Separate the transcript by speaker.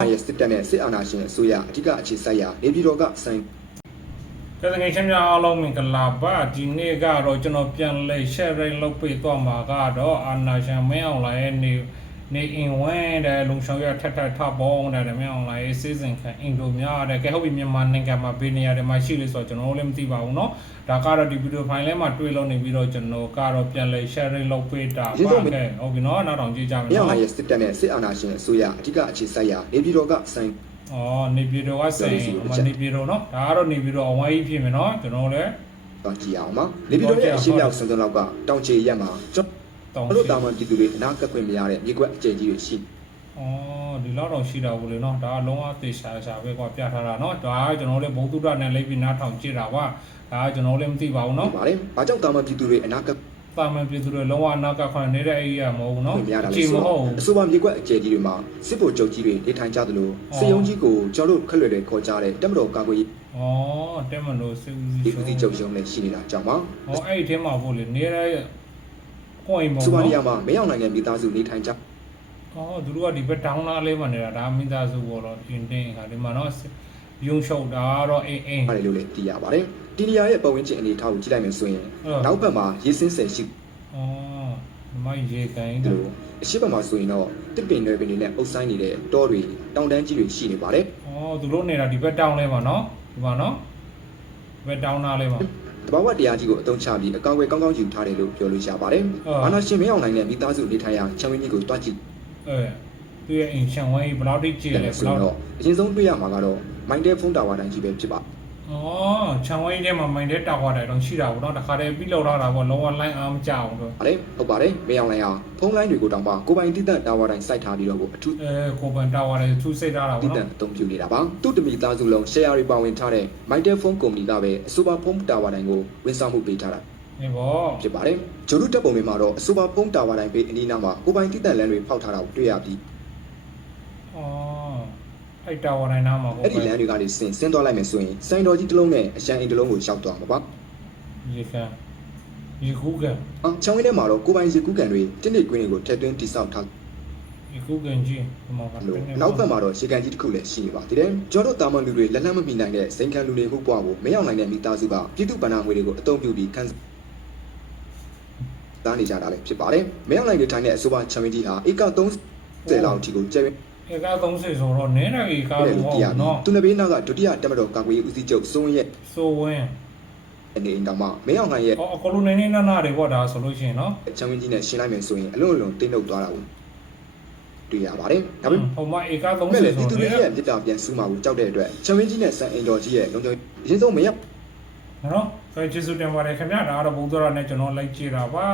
Speaker 1: ရဲ့စစ်တပ်နဲ့စစ်အာဏာရှင်အစိုးရအဓိကအခြေစိုက်ရာနေပြည်တော်ကဆိုင်
Speaker 2: ကဲငယ်ချင်းများအားလုံးမင်္ဂလာပါဒီနေ့ကတော့ကျွန်တော်ပြန်လဲ share ရလုပ်ပေးသွားမှာကတော့အာနာရှင်မင်းအောင်လာရဲ့နေ နေအင်ဝင်းတဲ့လုံဆောင်ရထက်ထက်ထပေါင်းတဲ့မင်းအောင်လာရဲ့စီစဉ်ခံအင်ဒိုများတဲ့ကဲဟုတ်ပြီမြန်မာနိုင်ငံမှာဘယ်နေရာတွေမှာရှိလဲဆိုတော့ကျွန်တော်လည်းမသိပါဘူးเนาะဒါကတော့ဒီဗီဒီယိုဖိုင်ထဲမှာတွေ့လို့နေပြီးတော့ကျွန်တော်ကတော့ပြန်လဲ share ရလုပ်ပေးတာပါကဲဟုတ်ပြီเนาะနောက်တော့ကြည့်ကြမယ်
Speaker 1: မြောက်
Speaker 2: เนาะ
Speaker 1: လာရဲ့စစ်တပ်နဲ့စစ်အာဏာရှင်အစိုးရအဓိကအခြေစိုက်ရာနေပြည်တော်ကဆိုင်
Speaker 2: အော်နေပြည်တော်ကစိန်ဟိုမှာနေပြည်တော်เนาะဒါကတော့နေပြည်တော်အဝိုင်းကြီးဖြစ်မယ်เนาะကျွန်တော်လည်း
Speaker 1: တော့ကြည့်အောင်ပါနေပြည်တော်ရဲ့အရှိမြောက်စံစံလောက်ကတောင်ချေရက်မှာကျွန်
Speaker 2: တောင်း
Speaker 1: တော်တို့တာမန်ပြည်သူတွေအနာကပ်ခွင့်မရတဲ့မြေကွက်အကျယ်ကြီးတွေရှိ
Speaker 2: အော်ဒီလောက်တော့ရှိတာဘူးလေနော်ဒါကလုံးဝသေချာချာပဲကွာပြထားတာနော်ဒါကကျွန်တော်လည်းဘုသူဒ္ဓနဲ့လိပ်ပြီးနားထောင်ကြည့်တာပါဒါကကျွန်တော်လည်းမသိပါဘူး
Speaker 1: နေ
Speaker 2: နော်
Speaker 1: ပါတယ်။ဘာကြောင့်တာမန်ပြည်သူတွေအနာကပ်
Speaker 2: တာမန်ပြည်သူတွေလုံးဝနောက်ကခွန်နေတဲ့အဲ့ဒီကမဟုတ်ဘူးနော်
Speaker 1: ခွင့်မရတာ
Speaker 2: အ
Speaker 1: လဲ
Speaker 2: ချိန်မ
Speaker 1: ဆို
Speaker 2: ဟုတ်
Speaker 1: တော့
Speaker 2: ဘူး
Speaker 1: အဆိုပါမြေကွက်အကျယ်ကြီးတွေမှာစစ်ဗိုလ်ချုပ်ကြီးတွေနေထိုင်ကြသလို
Speaker 2: အော်
Speaker 1: စစ်ရုံးကြီးကိုကျွန်တော်တို့ခက်လွယ်လွယ်ခေါ်ကြတဲ့တက်မတော်ကာကွယ်ရေး
Speaker 2: ဩတက်မလို့စစ်ဦး
Speaker 1: ဒီ
Speaker 2: စီး
Speaker 1: ဦးစီးချုပ်ရုံးနဲ့ရှိနေတာကြောင့်ပါ
Speaker 2: ဟောအဲ့ဒီထဲမှာပို့လေနေတဲ့ ကိုယ်အိမ်ပေါ့
Speaker 1: ဆိုပါနေရာ
Speaker 2: နော်
Speaker 1: မှာမရောက်နိုင်တဲ့မိသားစုနေထိုင်ကြ
Speaker 2: ဩသူတို့ကဒီဘက်တောင်းလာလေးမှနေတာဒါမိသားစုပေါ်တော့အင်းတင်းခါဒီမှာနော်ယုံရှုပ်တာကတော့အင်းအင်း
Speaker 1: ပါတယ်လို့လည်းသိရပါတယ်။ဒီနေရာရဲ့ပတ်ဝန်းကျင်အနေအထားကိုကြည့်လိုက်မယ်ဆိုရင်
Speaker 2: ဟုတ်
Speaker 1: နောက်ဘက်မှာရေစင်းဆယ်ရှိ
Speaker 2: ဩဒီမှာရေကန်
Speaker 1: သ
Speaker 2: တယ်
Speaker 1: လိုအရှိဘက်မှာဆိုရင်တော့တစ်ပင်တွေပင်တွေနဲ့အုပ်ဆိုင်နေတဲ့တောတွေတောင်တန်းကြီးတွေရှိနေပါတယ်
Speaker 2: ဩသူတို့နေတာဒီဘက်တောင်းလဲပါနော်ဒီမှာနော်ဒီ ဘက်တောင်းလာလဲပါ။
Speaker 1: တဘာဝတရားကြီးကိုအသုံးချပြီးအကောင့်ဝယ်ကောင်းကောင်းယူထားတယ်လို့ပြောလို့ရပါတယ်
Speaker 2: ဟုတ်။
Speaker 1: အာနာရှင်မရောက်နိုင်တဲ့မိသားစုနေထိုင်ရာချမ်းဝင်းကြီးကိုတွားကြည့်
Speaker 2: အဲသူရဲ့အိမ်ရှန်ဝိုင်းဘယ်လောက်ထိကြည့်
Speaker 1: တယ်
Speaker 2: လဲဘ
Speaker 1: ဆို
Speaker 2: ယ်
Speaker 1: ရင်
Speaker 2: လောက်
Speaker 1: တော့အရင်ဆုံးတွေ့ရမှာကတော့မိုင်းတဲဖုန်းတာဝါတိုင်းကြီးပဲဖြစ်ပါ
Speaker 2: ဩချန်ဝိုင်းထဲမှာမိုင်းတဲ့တာဝါတိုင်တော့ရှိတာပေါ့နော်တခါတည်းပြီးလောက်ထားတာပေါ့လုံးဝ line အားမကြအောင်တော့။
Speaker 1: ဗါလေဟုတ်ပါတယ်မရောက်နိုင်အောင်ဖုန်းလိုင်းတွေကိုတောင်ပါကိုပိုင်တိတက်တာဝါတိုင်းစိုက်ထားပြီးတော့ကိုအထူး
Speaker 2: အဲကိုပန်တာဝါတိုင်သူစိတ်ထားတာ
Speaker 1: တိ
Speaker 2: ပေါ့
Speaker 1: တက်
Speaker 2: နော်
Speaker 1: အသုံးပြုနေတာပါ။သူ့တမီသားစုလုံး share တွေပါဝင်ထားတဲ့ Mytel Phone Company ကပဲအဆိုပါဖုန်းတာဝါတိုင်းကိုဝန်ဆောင်မှုပေးထားတာ
Speaker 2: ဒီပေါ့
Speaker 1: ဖြစ်ပါတယ်။ဂျိုရုတက်ပုံတွေမှာတော့အဆိုပါဖုန်းတာဝါတိုင်းပေးအနီးနားမှာကိုပိုင်တိတက်လမ်းတွေဖောက်ထားတာကိုတွေ့ရပြီး
Speaker 2: ဩ အဲ့တာဝါတိုင်နားမှာကို
Speaker 1: အဲ့ဒီလမ်းတွေကနေဆင်းဆင်းသွားလိုက်မယ်ဆိုရင်စိုင်းတော်ကြီးတစ်လုံးနဲ့အရှမ်းအိမ်တစ်လုံးကိုရောက်သွားမှာပါ
Speaker 2: ရေကန်ရေကူကန်။
Speaker 1: အော်ချောင်းဝင်းထဲမှာတော့ကိုပိုင်စီကူးကန်တွေတင်းနစ်ကွင်းတွေကိုထည့်သွင်းတိစောက်ထား
Speaker 2: ရေကူကန်ကြီးဒီမှာက
Speaker 1: လို့နောက်ဘက်မှာတော့ရေကန်ကြီးတစ်ခုလည်းရှိနေပါသေးတယ်။ကျော်တို့တာမန်လူတွေလက်လက်မမီနိုင်တဲ့စိန်ခံလူတွေမှုပွားကိုမရောက်နိုင်တဲ့မိသားစုကပြည်သူ့ဗဏ္ဍာငွေတွေကိုအသုံးပြုပြီးခန်းစားနေကြတာလည်းဖြစ်ပါတယ်။မရောက်နိုင်တဲ့ထိုင်တဲ့အဆိုပါချမ်ပီယံကြီးဟာဧက30လောက်အထိကိုကျဲ
Speaker 2: ဧက30ဆိုတော့နည်းနည်းကြီးကား
Speaker 1: တယ်
Speaker 2: လို့
Speaker 1: လို့
Speaker 2: ဟုတ်
Speaker 1: သိရပြီး
Speaker 2: နော်
Speaker 1: သူနဘေးနာကဒုတိယတက်မတော်ကာကွယ်ရေးဦးစီးချုပ်စိုးဝင်းရဲ့
Speaker 2: ဆိုဝင်
Speaker 1: အနေအတောင်မှမရောက်နိုင်ရဲ့
Speaker 2: အော်အကလူနေနေနာနာတွေပေါ့ဒါဆိုလို့ရှိရင်နော်
Speaker 1: ချမ်ပီယံကြီးနဲ့ရှင်းလိုက်မယ်ဆိုရင်အလွန်အလွန်တင်းနှုတ်သွားတာကိုတွေ့ရပါတယ်။ဒါပေမဲ့
Speaker 2: ဟိုမှာဧက
Speaker 1: ဒါပေ
Speaker 2: 30
Speaker 1: မဲ့
Speaker 2: ဆို
Speaker 1: ပြည်သူ
Speaker 2: တော့
Speaker 1: တွေ
Speaker 2: လေ
Speaker 1: ရဲ့မြစ်တာပြန်စူးမှာကိုကြောက်တဲ့အတွက်ချမ်ပီယံကြီးနဲ့ဆန်အင်တော်ကြီးရဲ့လုံခြုံအရင်ဆုံးမရောက်
Speaker 2: နော်ဆိုကျေးဇူးတင်ပါတယ်ခင်ဗျာဒါကတော့ဘုံတော်ရနဲ့ကျွန်တော်လိုက်ကြည့်တာပါ